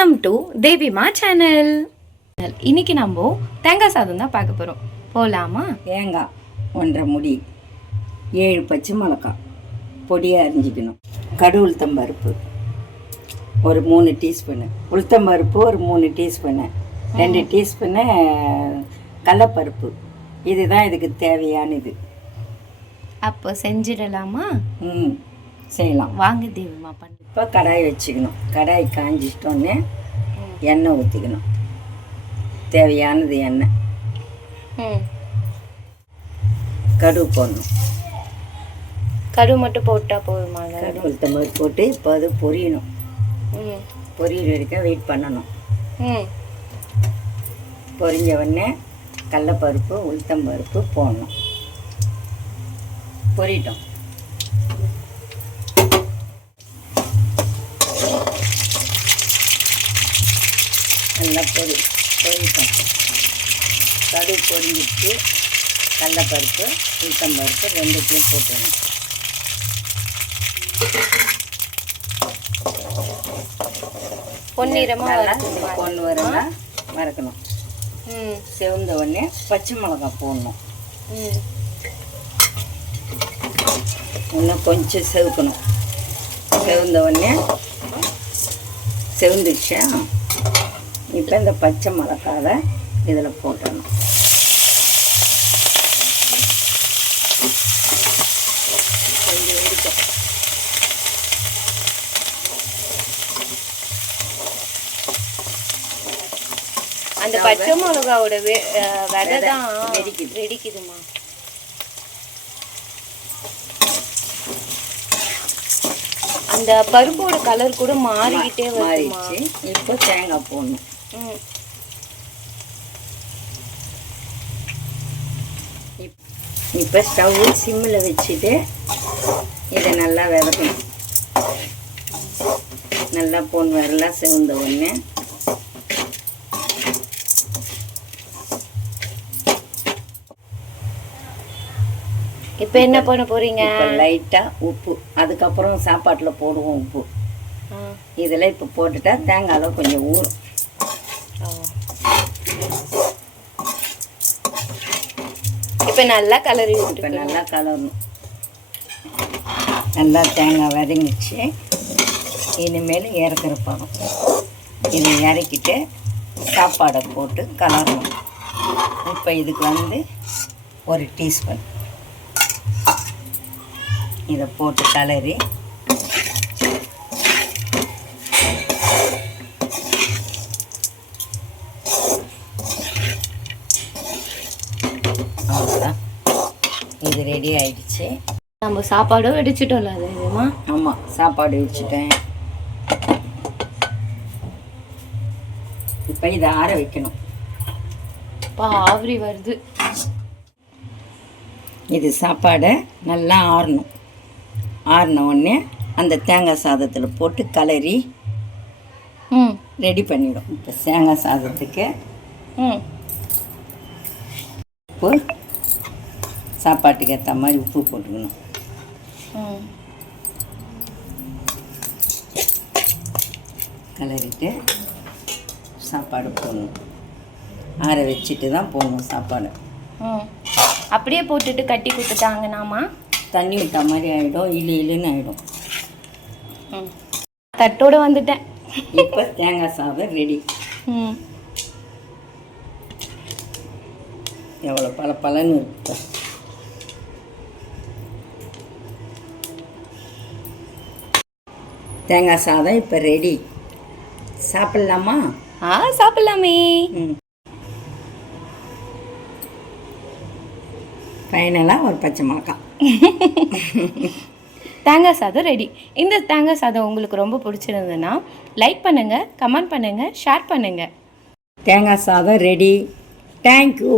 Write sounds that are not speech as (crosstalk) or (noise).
Welcome to தேவிமா channel இன்னைக்கு நம்ம தேங்காய் சாதம் தான் பார்க்க போகிறோம் போகலாமா தேங்காய் ஒன்றரை முடி ஏழு பச்சை மிளகாய் பொடியாக அரிஞ்சிக்கணும். கடு உளுத்தம்பருப்பு ஒரு மூணு டீஸ்பூனு. உளுத்தம்பருப்பு ஒரு மூணு டீஸ்பூனு. ரெண்டு டீஸ்பூனு கடலப்பருப்பு. இதுதான் இதுக்கு தேவையானது. அப்போ செஞ்சிடலாமா? ம். செய்யலாம். வாங்க தேவிமா பண்ணு. இப்போ கடாய் வச்சுக்கணும். கடாய் காஞ்சிட்டோன்னே எண்ணெய் ஊற்றிக்கணும் தேவையானது எண்ணெய். கடுகு போடணும். கடு மட்டும் போட்டால் போதுமா? கடுகு உளுத்தம்பருப்பு போட்டு இப்போ அது பொரியணும். பொரியல் வரைக்கும் வெயிட் பண்ணணும். பொரிஞ்ச உடனே கடலப்பருப்பு உளுத்தம்பருப்பு போடணும். பொரியட்டும். நல்லா பொரி பொரியட்டும் கடுகு பொரிஞ்சிட்டு கடலப்பருப்பு உளுத்தம்பருப்பு ரெண்டுத்தையும் போட்டுடணும். பொன்னிறமாக நல்லா கொண்டு வரங்க வறுக்கணும். ம். செவந்த உடனே பச்சை மிளகாய் போடணும். இன்னும் கொஞ்சம் செவுக்கணும். செவந்த உடனே செவந்துச்சா இப்போ இந்த பச்சை மிளகாவை இதில் போட்டணும். அந்த பச்சை மிளகாவோட விதை தான் வெடிக்குது. வெடிக்குதுமா அந்த பருப்போட கலர் கூட மாறிக்கிட்டே மாறிடுச்சு. இப்போ தேங்காய் போடணும். ம். இப்போ ஸ்டவ் சிம்மில் வச்சுட்டு இதை நல்லா விதக்கணும் நல்லா பொன் வரலாம் செவந்த உடனே. இப்போ என்ன பண்ண போறீங்க? இப்போ லைட்டாக உப்பு. அதுக்கப்புறம் சாப்பாட்டில் போடுவோம் உப்பு. ஆ, இதில் இப்போ போட்டுட்டா தேங்காயில் கொஞ்சம் ஊறும். இப்போ நல்லா கலரி இப்போ நல்லா கலரணும். நல்லா தேங்காய் வதங்கிச்சு. இனிமேல் இறக்குற பழம் இதை இறக்கிட்டு சாப்பாடை போட்டு கலரணும். இப்போ இதுக்கு வந்து ஒரு டீஸ்பூன். இதை போட்டு கலரி அவ்வளோதான் இது ரெடி ஆயிடுச்சு. நம்ம சாப்பாடும் வெடிச்சிட்டோம்ல அது இதுமா ஆமாம் சாப்பாடு வச்சுட்டேன் இப்போ இதை ஆற வைக்கணும். அப்பா ஆவரி வருது. இது சாப்பாடை நல்லா ஆறணும். ஆறின உடனே அந்த தேங்காய் சாதத்தில் போட்டு கலரி ம். ரெடி பண்ணிடும். இப்போ தேங்காய் சாதத்துக்கு ம். உப்பு சாப்பாட்டுக்கு ஏற்ற மாதிரி உப்பு போட்டுக்கணும். ம். கலரிட்டு சாப்பாடு போடணும். ஆற வச்சுட்டு தான் போடணும் சாப்பாடு. ம். அப்படியே போட்டுட்டு கட்டி கொடுத்துட்டாங்கனாமா தண்ணி விட்ட மாதிரி ஆகிடும் இலு இலுன்னு ஆகிடும் தட்டோட வந்துட்டேன். இப்போ தேங்காய் சாதம் ரெடி ம். எவ்வளோ பல பலன்னு இருக்கு. தேங்காய் சாதம் இப்போ ரெடி சாப்பிட்லாமா? ஆ சாப்பிடலாமே. ஃபைனலாக ஒரு பச்சை மிளகாய். (laughs) தேங்காய் சாதம் ரெடி இந்த தேங்காய் சாதம் உங்களுக்கு ரொம்ப பிடிச்சிருந்ததுன்னா லைக் பண்ணுங்கள் கமெண்ட் பண்ணுங்கள் ஷேர் பண்ணுங்கள் தேங்காய் சாதம் ரெடி தேங்க்யூ